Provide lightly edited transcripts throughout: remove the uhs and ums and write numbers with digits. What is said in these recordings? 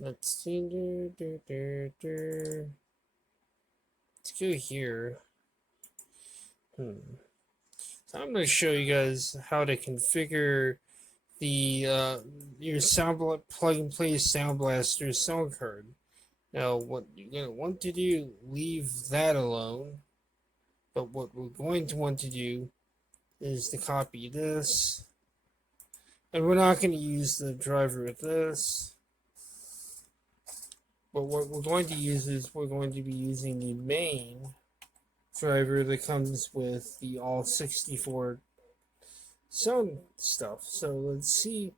Let's see. Let's go here. So I'm going to show you guys how to configure the your plug and play Sound Blaster sound card. Now, what you're going to want to do, leave that alone. But what we're going to want to do is to copy this. And we're not going to use the driver of this. But what we're going to use is we're going to be using the main driver that comes with the all 64 sound stuff. So let's see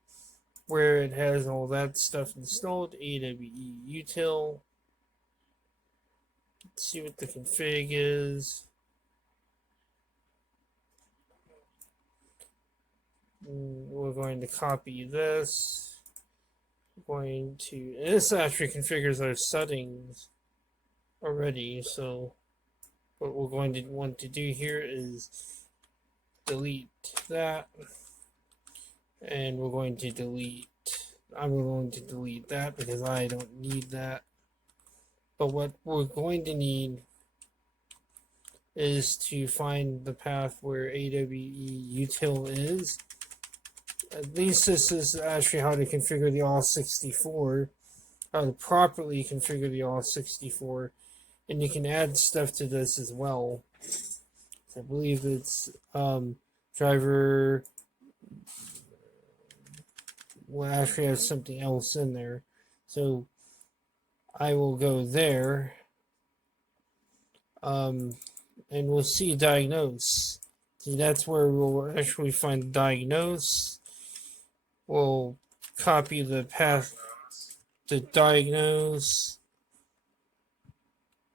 where it has all that stuff installed. AWE64. Let's see what the config is. We're going to copy this. We're going to, and this actually configures our settings already. So what we're going to want to do here is delete that, and we're going to delete, I'm going to delete that because I don't need that. But what we're going to need is to find the path where AWE util is. At least this is actually how to configure the all64, how to properly configure the all64, and you can add stuff to this as well. I believe it's driver will actually have something else in there. So I will go there, and we'll see diagnose. See, that's where we'll actually find diagnose. We'll copy the path to diagnose.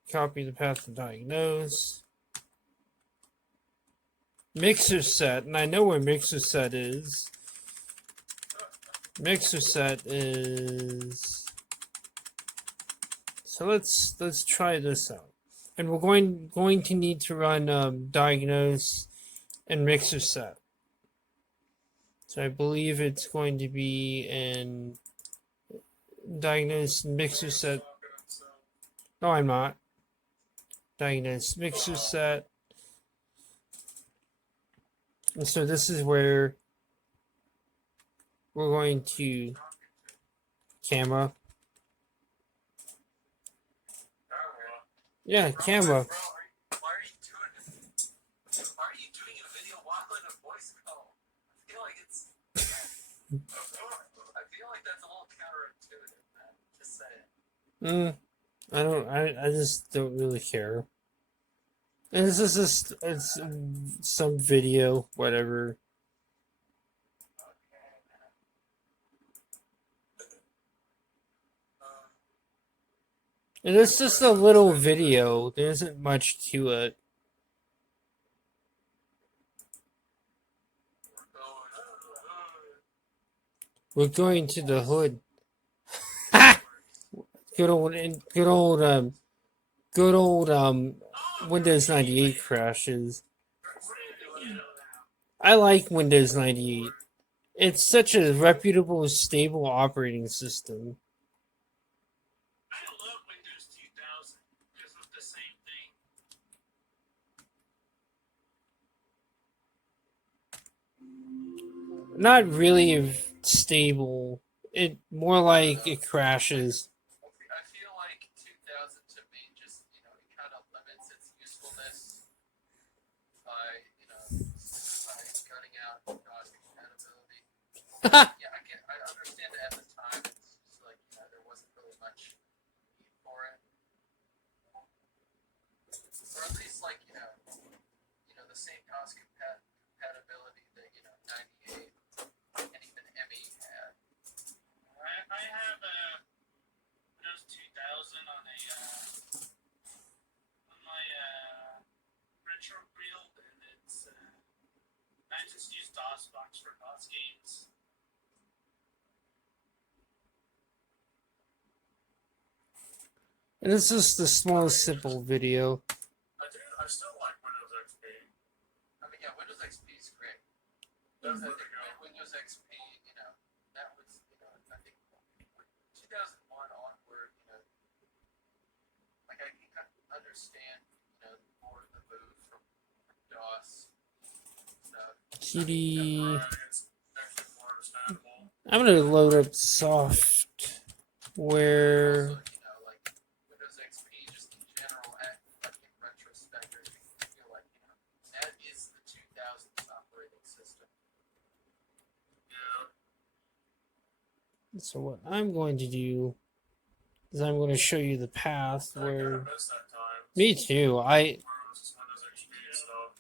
Copy the path to diagnose. Mixer set, and I know where mixer set is. Mixer set is. So let's try this out, and we're going to need to run diagnose and mixer set. So I believe it's going to be in diagnose mixer set. No, I'm not. Diagnose mixer set. And so this is where we're going to camera. Yeah, camera. I just don't really care. And this is just, it's some video, whatever. And it's just a little video. There isn't much to it. We're going to the hood. Good old Windows 98 crashes. I like Windows 98. It's such a reputable, stable operating system. I love Windows 2000 because of the same thing. Not really stable. It more like it crashes. I feel like 2000 to me just, it kind of limits its usefulness by, by cutting out DOS compatibility. Yeah, I understand that at the time it's just like, there wasn't really much need for it. Or at least like, the same DOS compatibility that, 98 and even ME had. I have Windows 2000 on my retro build, and it's I just use DOSBox for DOS games. And this is the small, simple video. I still like Windows XP. I mean, yeah, Windows XP is great. I think Windows XP, you know, that was, you know, I think 2001 onward, you know, like I can kind of understand, you know, more the move from DOS stuff. CD. Right, it's actually more understandable. I'm gonna load up software. Also, you know, like Windows XP, just in general, like in retrospect, I feel like, you know, that is the 2000s operating system. Yeah. So what I'm going to do is I'm going to show you the path I kind where. of miss that time. Me too. Where it was just Windows XP stuff.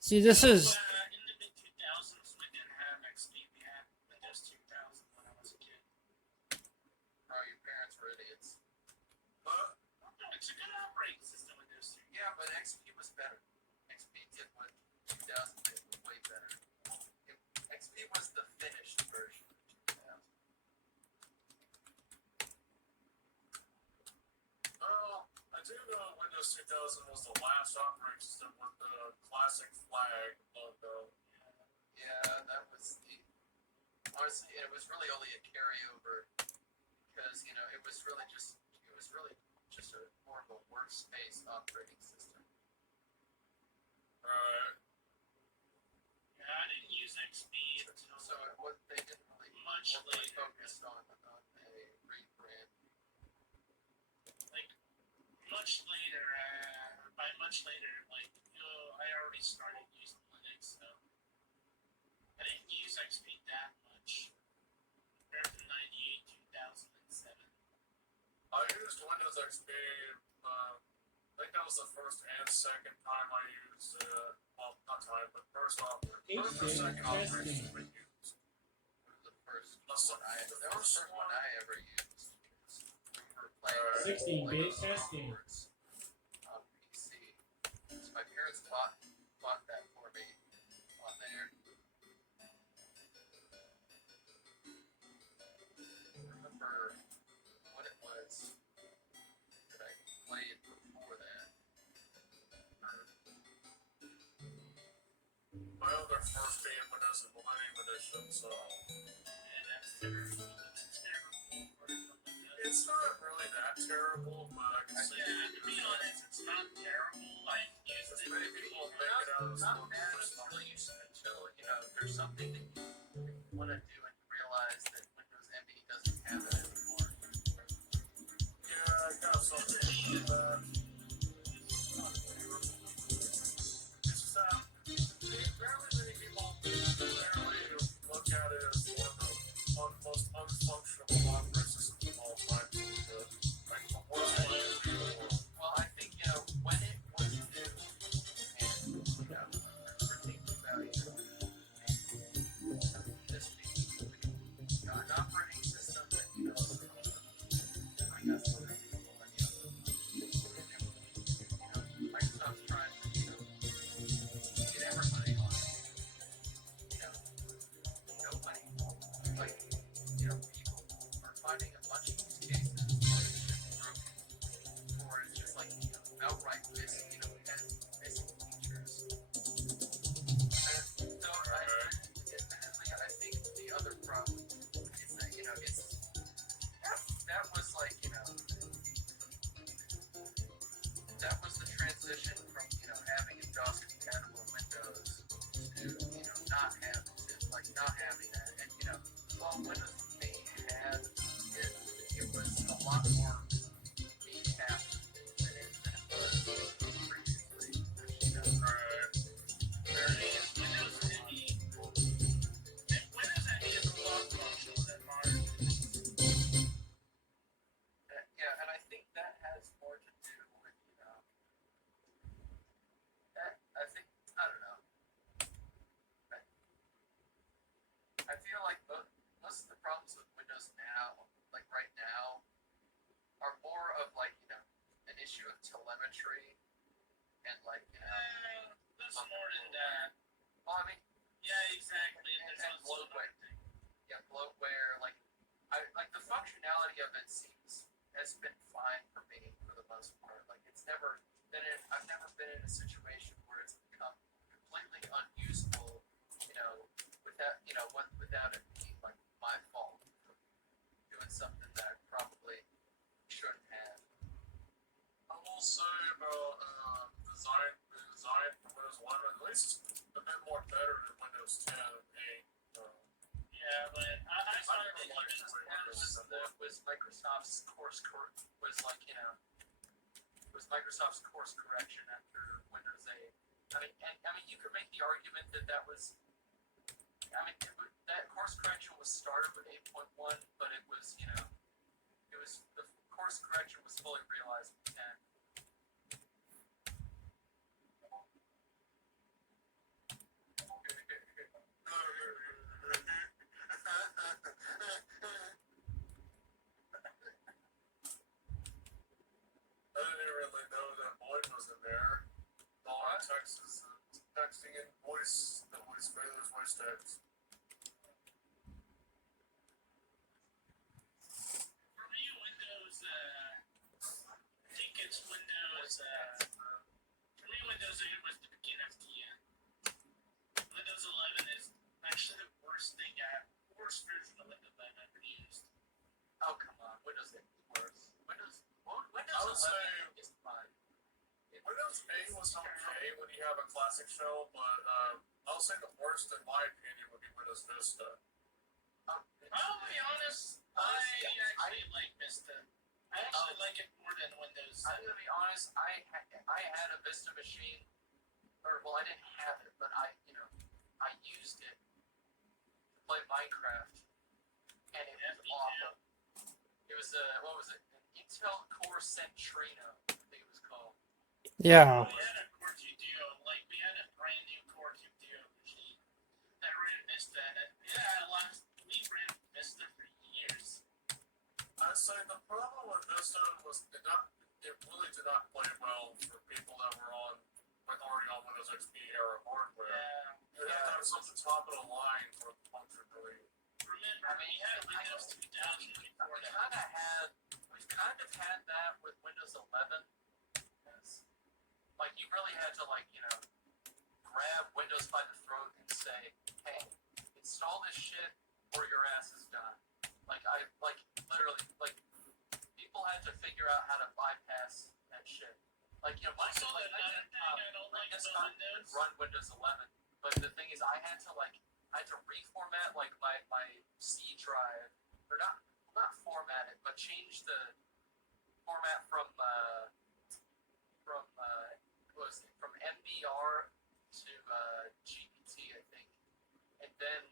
See. This is. In the mid 2000s, we didn't have XP. We had Windows 2000 when I was a kid. Oh, your parents were idiots. But it's a good operating system, Windows 3. Yeah, but XP was better. XP did what 2000 did way better. XP was the finished version of 2000. I do know Windows 2000 was the last operating system with the classic flag logo. Yeah, that was the. Honestly, it was really only a carryover because, you know, it was really just a more of a workspace operating system. Right. Yeah, I didn't use XP until So they didn't really much later. focus on a rebrand. Like much later. By much later, like I already started using Linux, so I didn't use XP that much. Compared to 98, 2007. I used Windows XP. I think that was the first and second time I used. Well, not time, but first or second operating system I used. The first That was the first one I ever used. We were playing 16-bit Lego testing. Star Wars on PC. So my parents bought that for me on there. I remember what it was that I played before that. My other first being Windows Millennium Edition, so And that's terrible. It's terrible for Windows. it's not really that terrible, but I can see Yeah, to be honest, it's not terrible. I've used it. many people make it out as Not one bad first until you know there's something that you want to do and you realize that Windows ME doesn't have it anymore. Yeah, I got something to do with that. It's not terrible. It's just that apparently many people apparently look at it as one of the most unfunctional operating systems of all time. Like the worst one in the world. Well, I think you know when it was new, and you know we're thinking about this being an operating system that you know is supposed to bring us to the millennium. You know, Microsoft's trying to get everybody on it. You know, nobody like people are finding a bunch of use cases where it's just broken, or it's just like outright missing, missing features. And so I think the other problem is that that was like that was the transition from having a DOS compatible Windows to not having that, and while Windows may have it was a lot more mishap than it was previously. Windows ME is a lot functional than modern. Yeah, and I think that has more to do with I think I don't know. I feel like most of the problems with Windows now, like right now, are more of like an issue of telemetry and like There's more than that. well, I mean, Yeah, exactly. and There's also bloatware. Yeah, bloatware. Like the functionality of it has been fine for me for the most part. Like I've never been in a situation where it's become completely unusable Microsoft's course correction after Windows 8. I mean, you could make the argument that that was. I mean, that course correction was started with 8.1, but it was, you know, it was the course correction was fully realized with 10. I didn't really know that Lloyd was in there. All our text is texting in voice, the voice failures, voice text. For me, Windows, I think it's Windows, for me, Windows 8 was the beginning of the end. Windows 11 is actually the worst version of Windows I've ever used. Oh, come on. Windows 8 is worse. Windows I would 11 say is fine. Windows 8 was okay when you have a classic shell, but I'll say the worst, in my opinion, would be Windows Vista. I'll be honest, I actually like Vista. I actually like it more than Windows. I'm gonna be honest. I had a Vista machine, or well, I didn't have it, but I used it to play Minecraft, and it was awful. It was what was it? An Intel Core Centrino, I think it was called. Yeah. We had a Core 2 Duo, like we had a brand new Core 2 Duo machine that ran Vista, and we ran Vista for years. I'd say the problem with Vista was it really did not play well for people that were already on Windows XP era hardware. You have to have something top of the line for the function really. Remember, we had Windows 2000 before that. We've kind of had that with Windows 11. Like, you really had to, like, you know, grab Windows by the throat and say, hey, install this shit or your ass is done. Literally, people had to figure out how to bypass that shit. Like, you know, Also, another thing I don't like about Windows. run Windows 11, but the thing is, I had to reformat, like, my C drive, or not format it, but change the format from MBR to GPT, I think, and then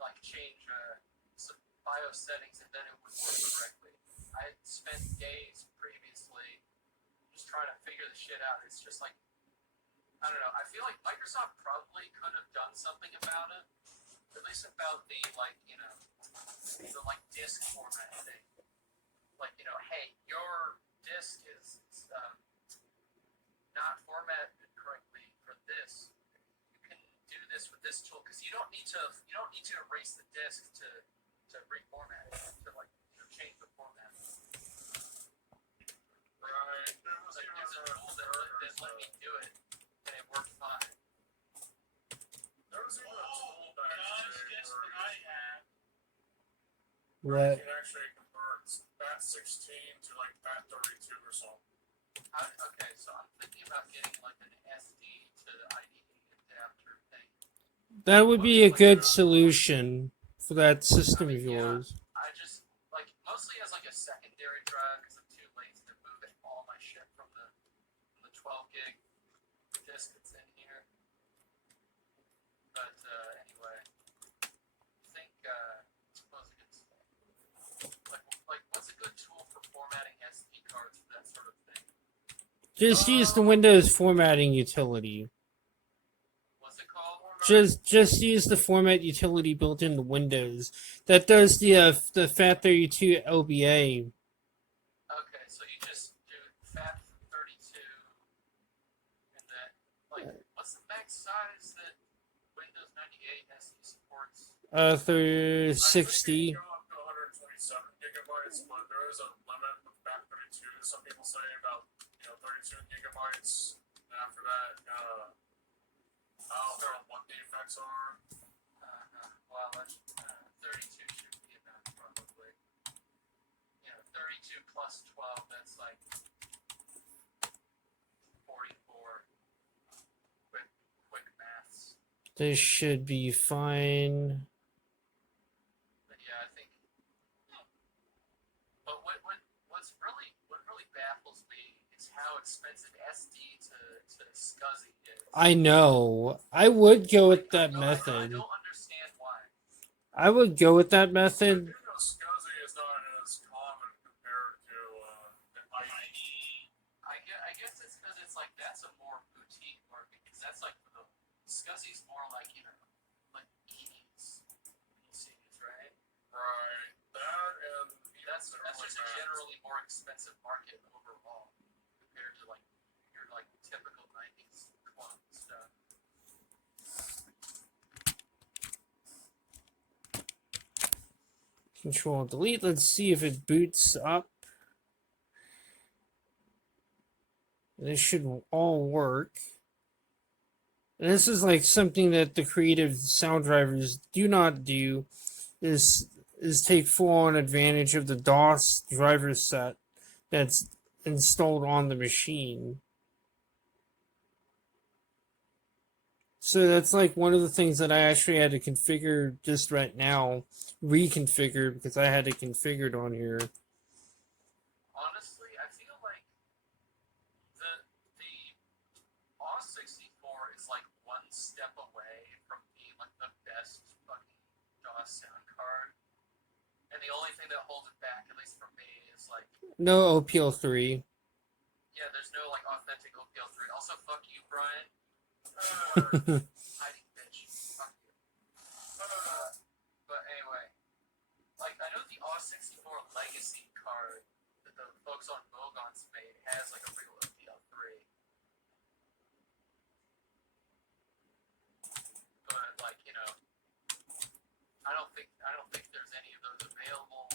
like change some BIOS settings, and then it would work correctly. I had spent days previously just trying to figure the shit out. It's just like, I don't know. I feel like Microsoft probably could have done something about it, at least about the disk format thing. Like, you know, hey, your disk is not formatted correctly for this. You can do this with this tool because you don't need to erase the disk to reformat it, to change the format. Right. There was Like, there's a tool that let me do it, and it worked fine. There was even a tool back Gosh, today guess where what I have? What? you can actually convert FAT16 to like FAT32 or something. Okay, so I'm thinking about getting like an SD to IDE adapter thing. That would be a good solution for that system of yours. I just mostly as like a secondary drive because I'm too lazy to move all my shit from the 12 gig disk that's in here. But anyway, I think suppose it's like what's a good tool for formatting SD cards for that sort of thing? Just use the Windows formatting utility. What's it called? Just use the format utility built into Windows that does the FAT32 LBA. Okay, so you just do FAT32, and then what's the max size that Windows 98 SD supports? Through I think 60. you can go up to 127 gigabytes, but there is a limit with FAT32. Some people say about 32 gigabytes. And after that, I don't know what the effects are. Well, 32 should be enough, probably. 32 plus 12, that's like 44. Quick maths. This should be fine. But yeah, I think. But what really baffles me is how expensive SCSI is. I know. I would go with that I method. don't understand why. I would go with that I method. do know SCSI is not as common compared to the IE. I guess it's because it's like that's a more boutique market because that's like the SCSI's more like like PCs, right? Right. That and That's just a generally more expensive market overall compared to like your like typical 90s clone stuff. Control delete. Let's see if it boots up. This should all work. And this is like something that the creative sound drivers do not do. Is take full on advantage of the DOS driver set that's installed on the machine. So that's like one of the things that I actually had to configure just right now, reconfigure because I had it configured on here. Honestly, I feel like the AWE64 is like one step away from being like the best fucking DOS sound card. And the only thing that holds it back, at least for me, is like No OPL3. yeah, there's no like authentic OPL3. Also, fuck you, Brian. Hiding bitch. Fuck you. But anyway, like I know the AWE64 legacy card that the folks on Mogons made has like a real OPL3. But like, I don't think there's any of those available,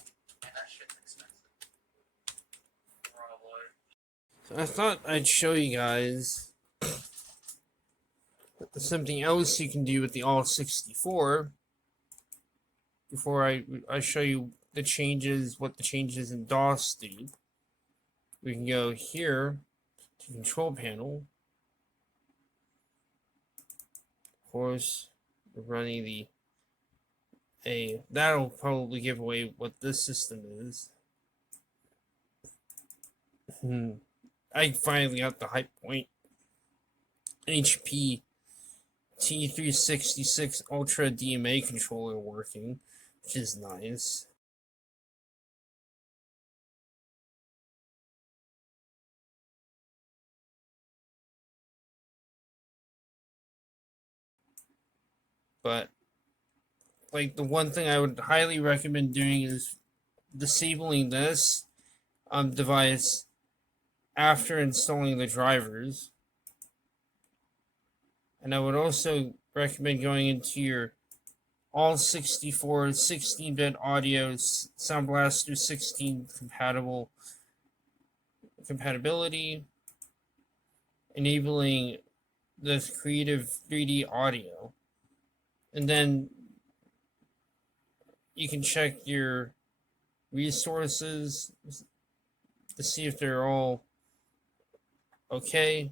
and that shit's expensive. probably. So I thought I'd show you guys something else you can do with the AWE64 before I show you the changes, what the changes in DOS do. We can go here to control panel. Of course, we're running the that'll probably give away what this system is. I finally got the High Point HP T366 Ultra DMA controller working, which is nice. But like the one thing I would highly recommend doing is disabling this device after installing the drivers. And I would also recommend going into your AWE64 16-bit audio Sound Blaster 16 compatibility, enabling the Creative 3D audio. And then you can check your resources to see if they're all okay.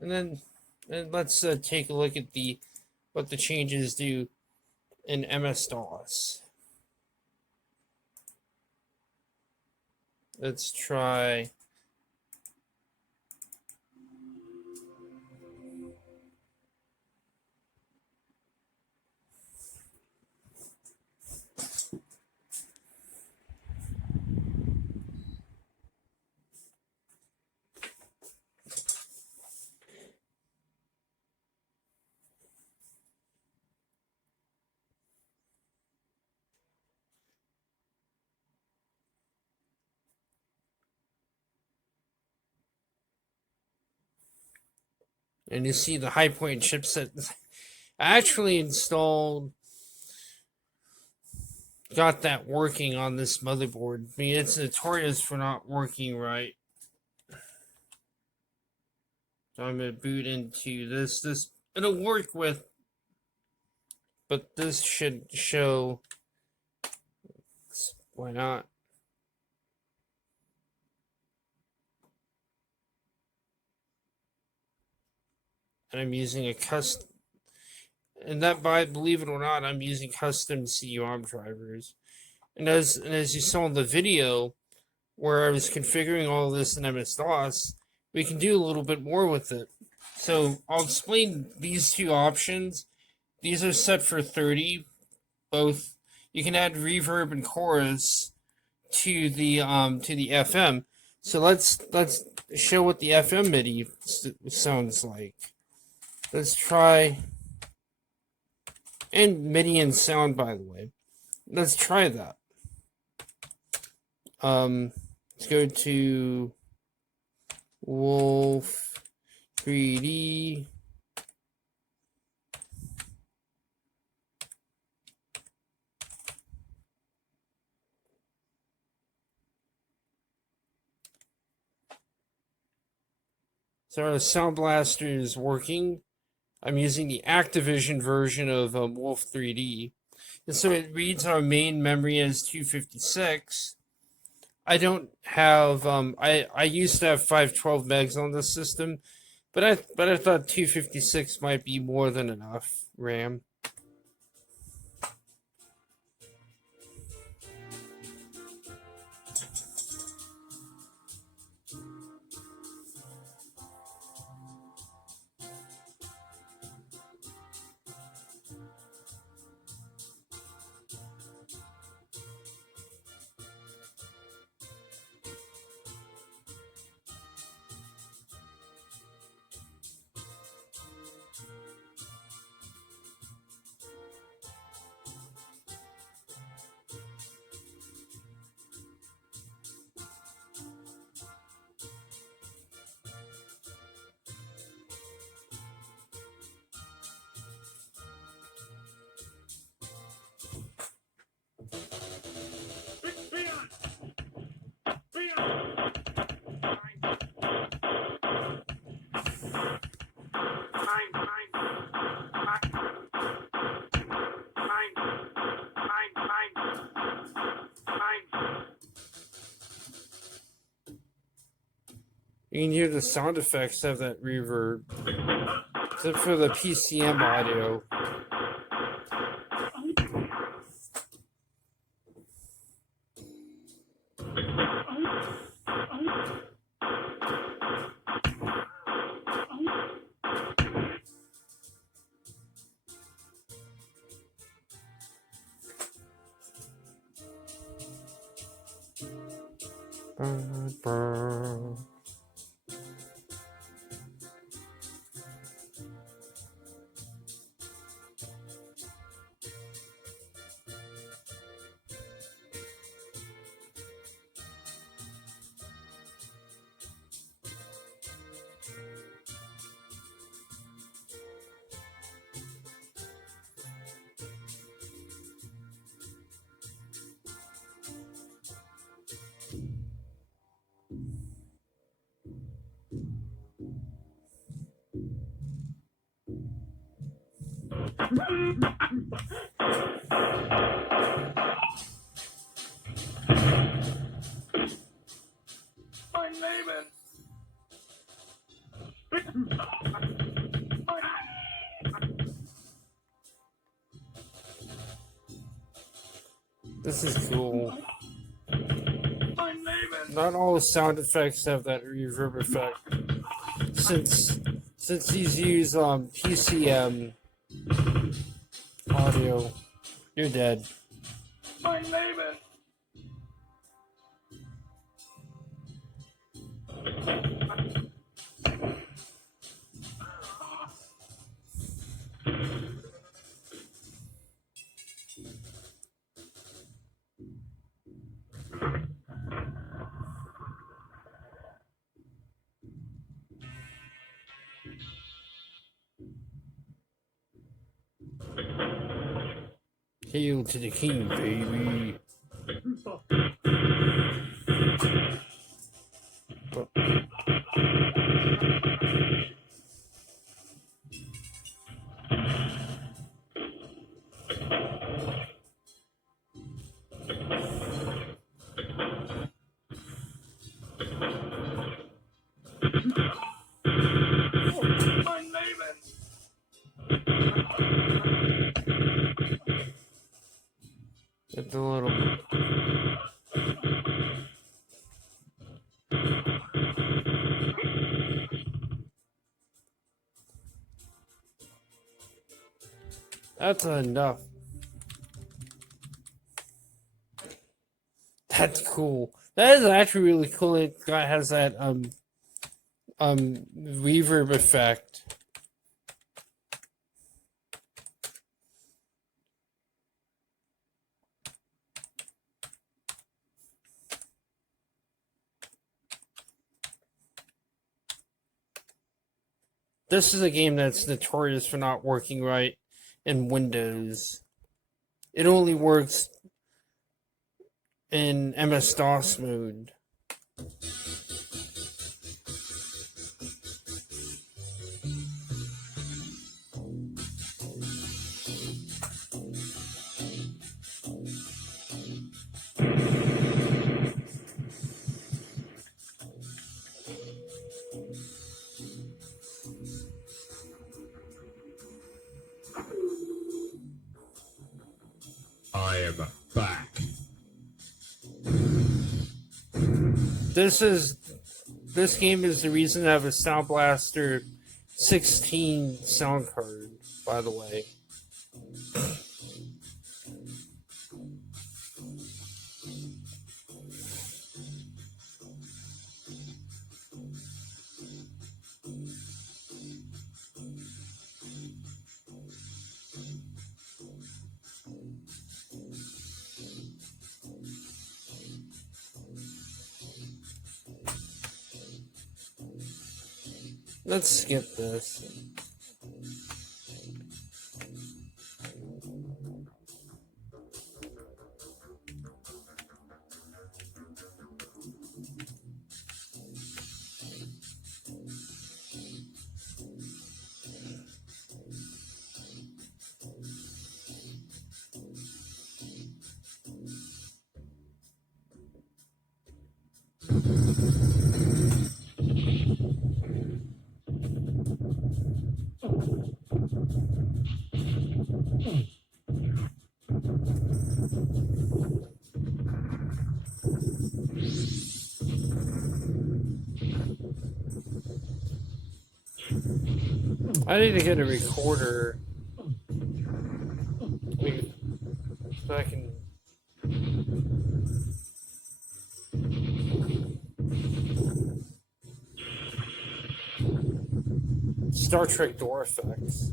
And then let's take a look at what the changes do in MS-DOS. Let's try. And you see the High Point chipset I actually installed, got that working on this motherboard. I mean, it's notorious for not working right. So I'm going to boot into this. It'll work with, but this should show. Why not? And I'm using a custom. And that, believe it or not, I'm using custom CD-ROM drivers. And as you saw in the video, where I was configuring all this in MS-DOS, we can do a little bit more with it. So I'll explain these two options. These are set for 30. Both you can add reverb and chorus to the FM. So let's show what the FM MIDI sounds like. Let's try, and MIDI and sound, by the way. Let's try that. Let's go to Wolf 3D. So our Sound Blaster is working. I'm using the Activision version of Wolf 3D. And so it reads our main memory as 256. I don't have, I used to have 512 megs on the system, but I thought 256 might be more than enough RAM. You can hear the sound effects of that reverb. Except for the PCM audio. This is cool. Not all sound effects have that reverb effect. Since these use PCM audio, you're dead. Hail to the king, baby. It's a little. That's enough. That's cool. That is actually really cool. It has that reverb effect. This is a game that's notorious for not working right in Windows. It only works in MS-DOS mode. I am back. This game is the reason I have a Sound Blaster 16 sound card, by the way. Let's skip this. I need to get a recorder so I can. Star Trek door effects.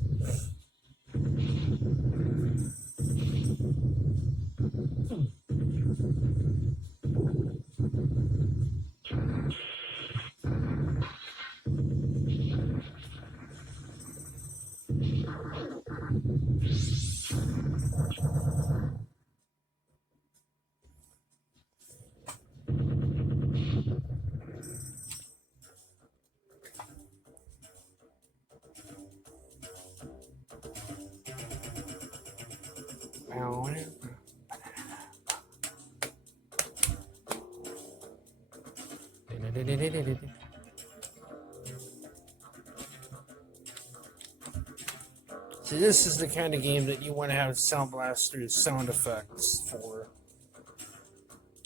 See, this is the kind of game that you want to have Sound Blaster's sound effects for.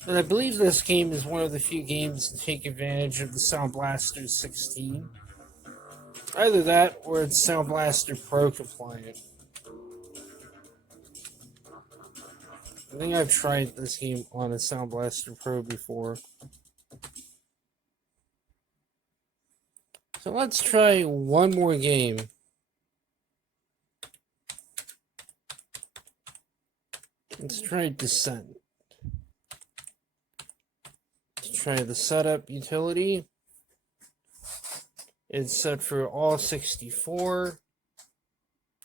And I believe this game is one of the few games to take advantage of the Sound Blaster 16. Either that or it's Sound Blaster Pro compliant. I think I've tried this game on a Sound Blaster Pro before. So let's try one more game. Let's try Descent. Let's try the setup utility. It's set for all 64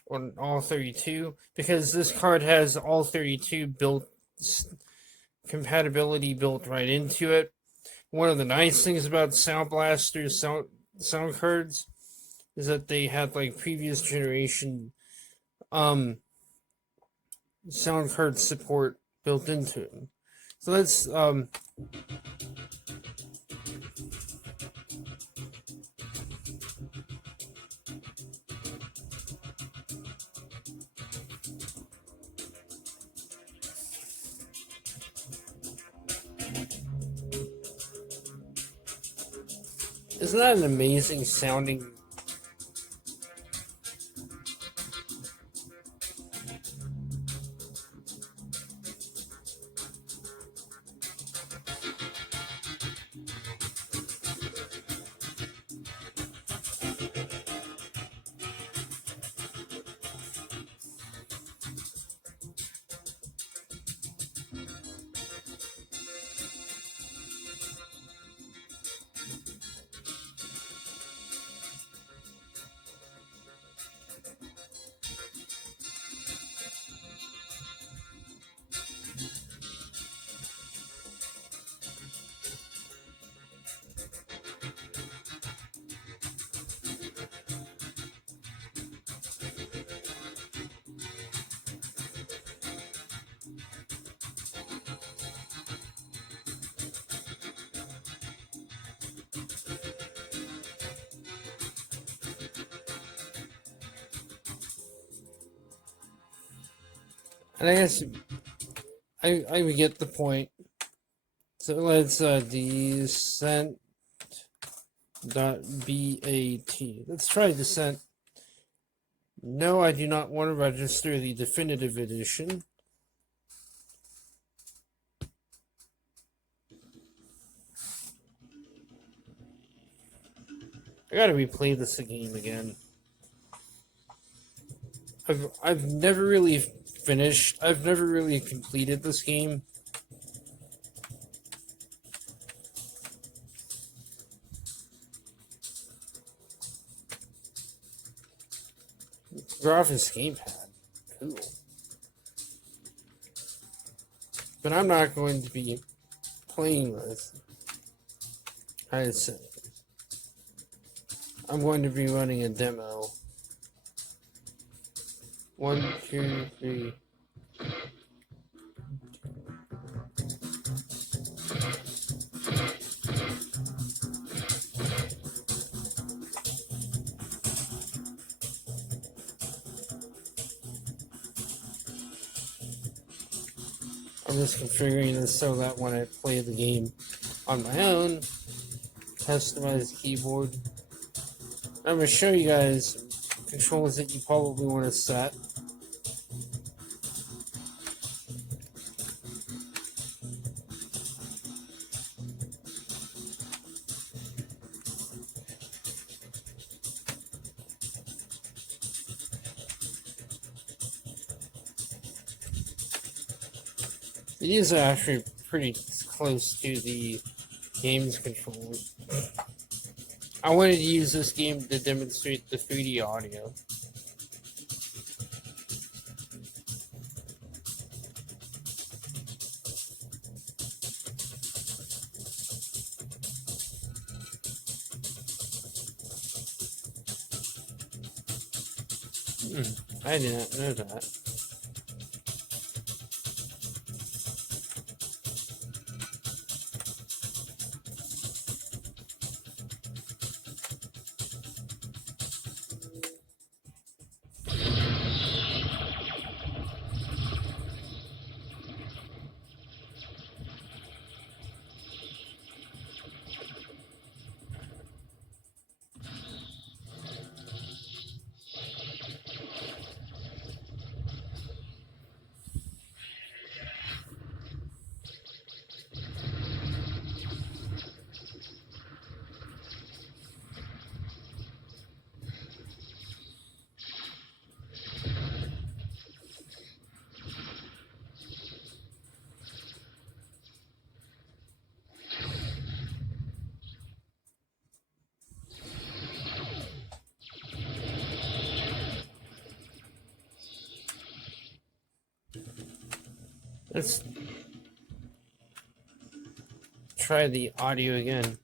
or all 32 because this card has all 32 built compatibility built right into it. One of the nice things about Sound Blaster's sound cards is that they had like previous generation sound card support built into it. So let's isn't that an amazing sounding And I guess I would get the point. So let's descent dot bat. Let's try descent. No, I do not want to register the definitive edition. I gotta replay this game again. I've never really finished. I've never really completed this game. Graphics gamepad. Cool. But I'm not going to be playing this. I said I'm going to be running a demo. 1, 2, 3. I'm just configuring this so that when I play the game on my own, customized keyboard. I'm going to show you guys controls that you probably want to set. These are actually pretty close to the game's controls. I wanted to use this game to demonstrate the 3D audio. I did not know that. Let's try the audio again.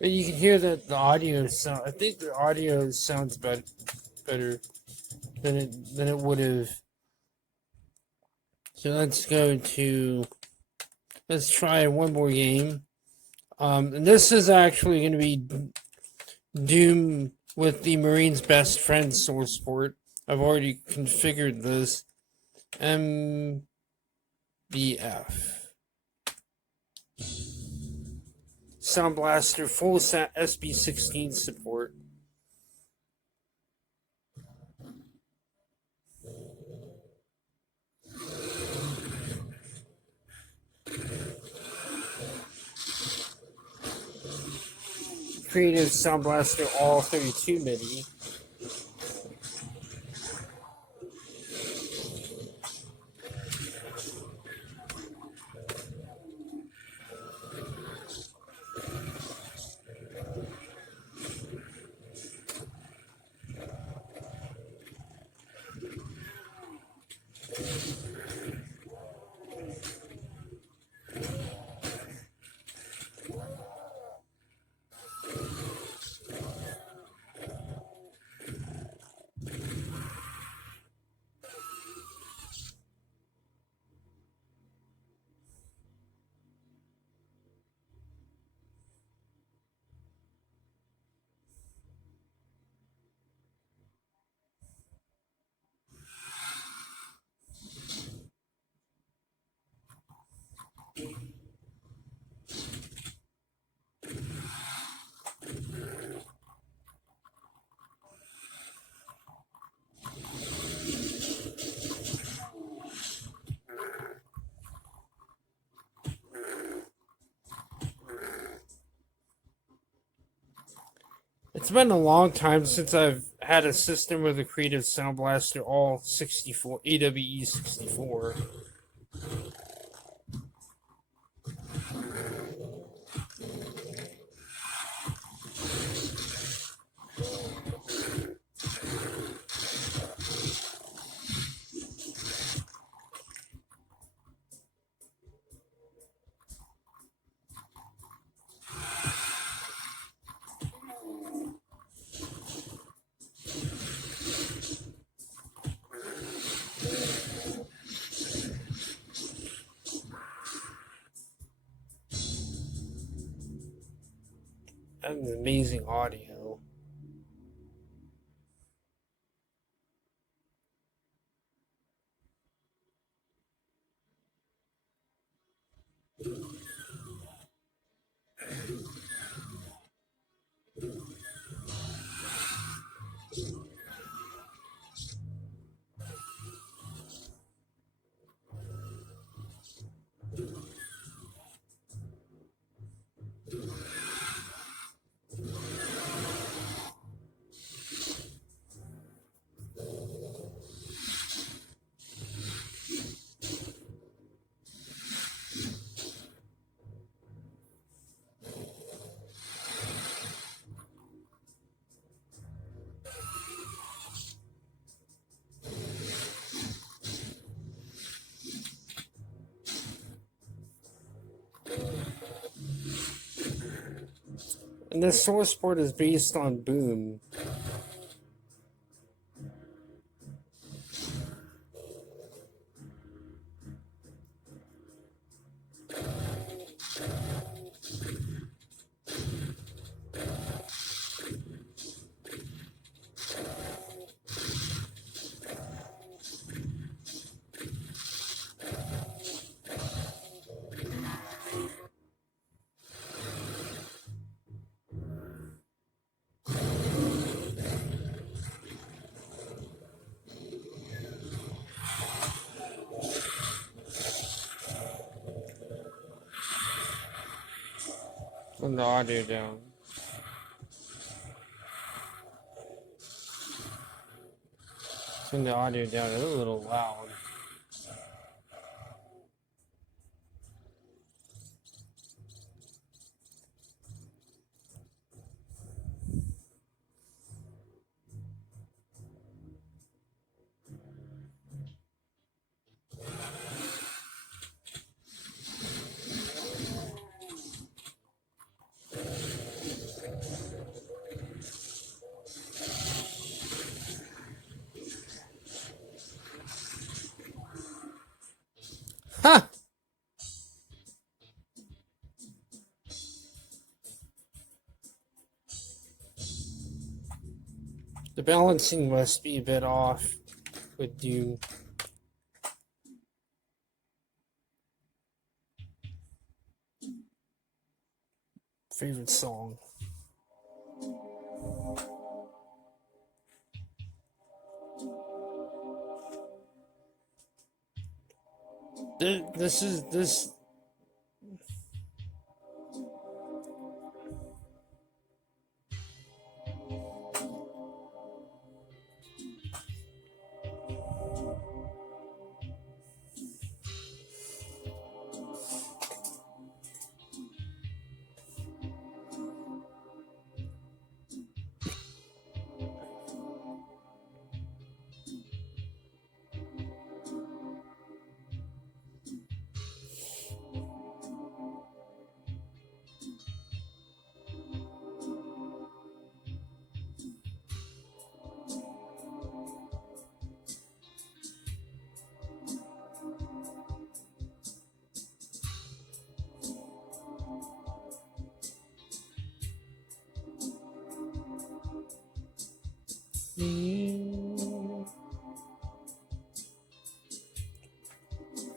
But you can hear that the audio sound. I think the audio sounds better than it would have So let's try one more game. And this is actually going to be Doom with the Marine's Best Friend source port. I've already configured this. MBF. Sound Blaster full SB16 support. Creative Sound Blaster all 32 MIDI. It's been a long time since I've had a system with a Creative Sound Blaster all 64 AWE64. That's amazing audio. And this source port is based on Boom. Turn the audio down. Turn the audio down a little loud. balancing must be a bit off with Doom. Favorite song. This.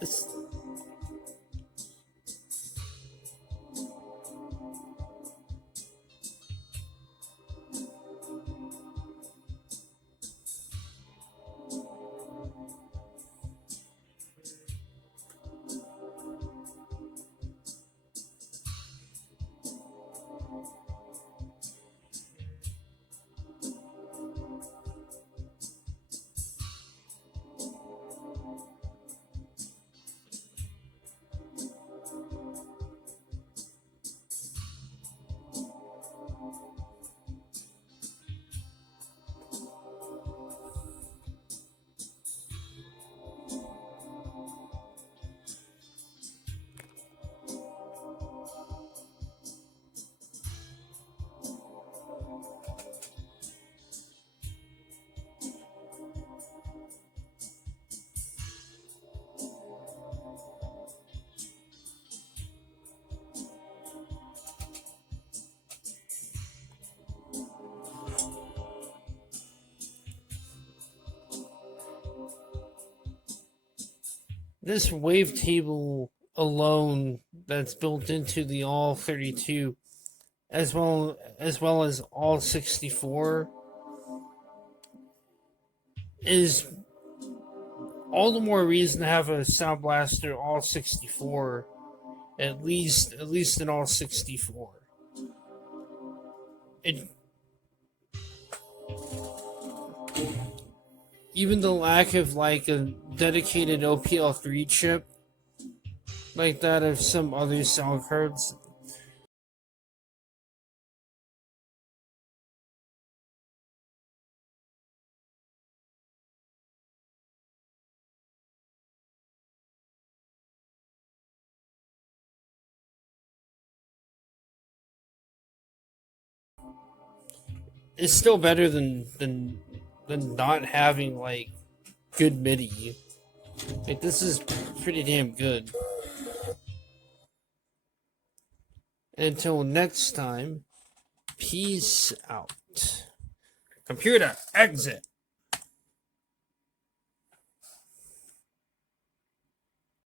It's, this wavetable alone that's built into the all 32 as well as all 64 is all the more reason to have a Sound Blaster all 64, at least in all 64. It, even the lack of like a dedicated OPL3 chip like that of some other sound cards, is still better than not having like good MIDI. Like this is pretty damn good. Until next time, peace out. Computer, exit.